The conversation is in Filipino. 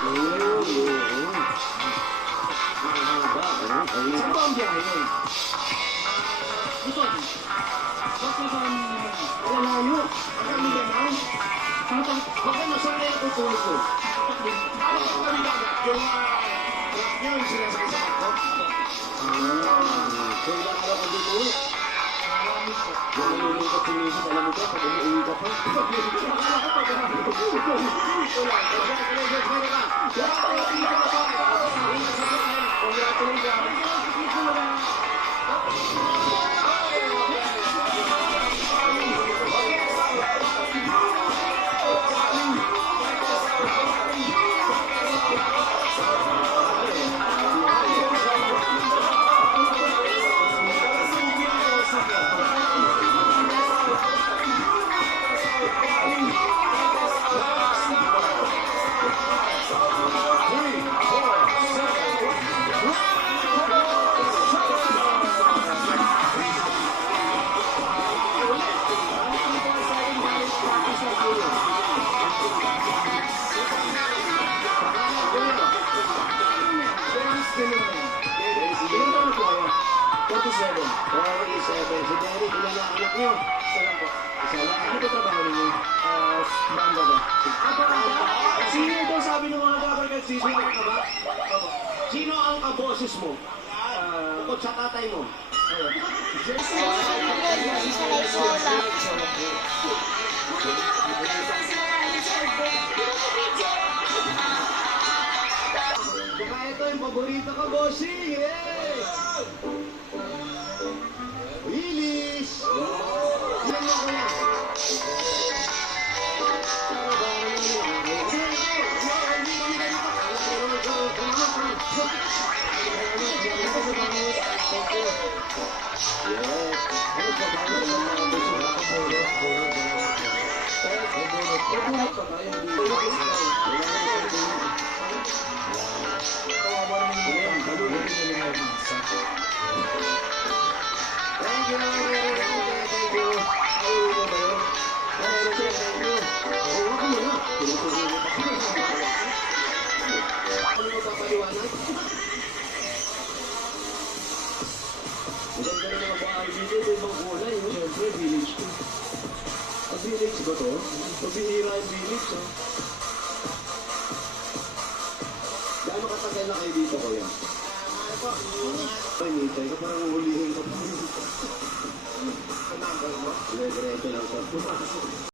Saan ba ang biyahe yun? Luzon. Lalayo. Ang Mindanao. Baka nasanay ako tulog ko. Ako kami dagat. Yung truck niya yung sinasakay sa ako. Kailan araw ka dito ulit? Yung nalulung ka sinisip, alam mo ka, pag umuwi ka pa. Akala ko pag Si Derek, ilan na anak niyo? Isa lang po. Isa lang. Ano ba trabaho ninyo? Banda ba? Sino ito sabi ng mga dabarkad? Sino ka ba? Sino ang kaboses mo? Bukod sa tatay mo? Kaya ito yung paborito ko, bossing! Yes! Lilis! Yan mo ko yan! Village ba to? Pabihira yung village, ha? Gaano katagal na kayo dito, kuya? Ay, nitay ka, parang uhulihin ka pa. Dire-diretso lang sa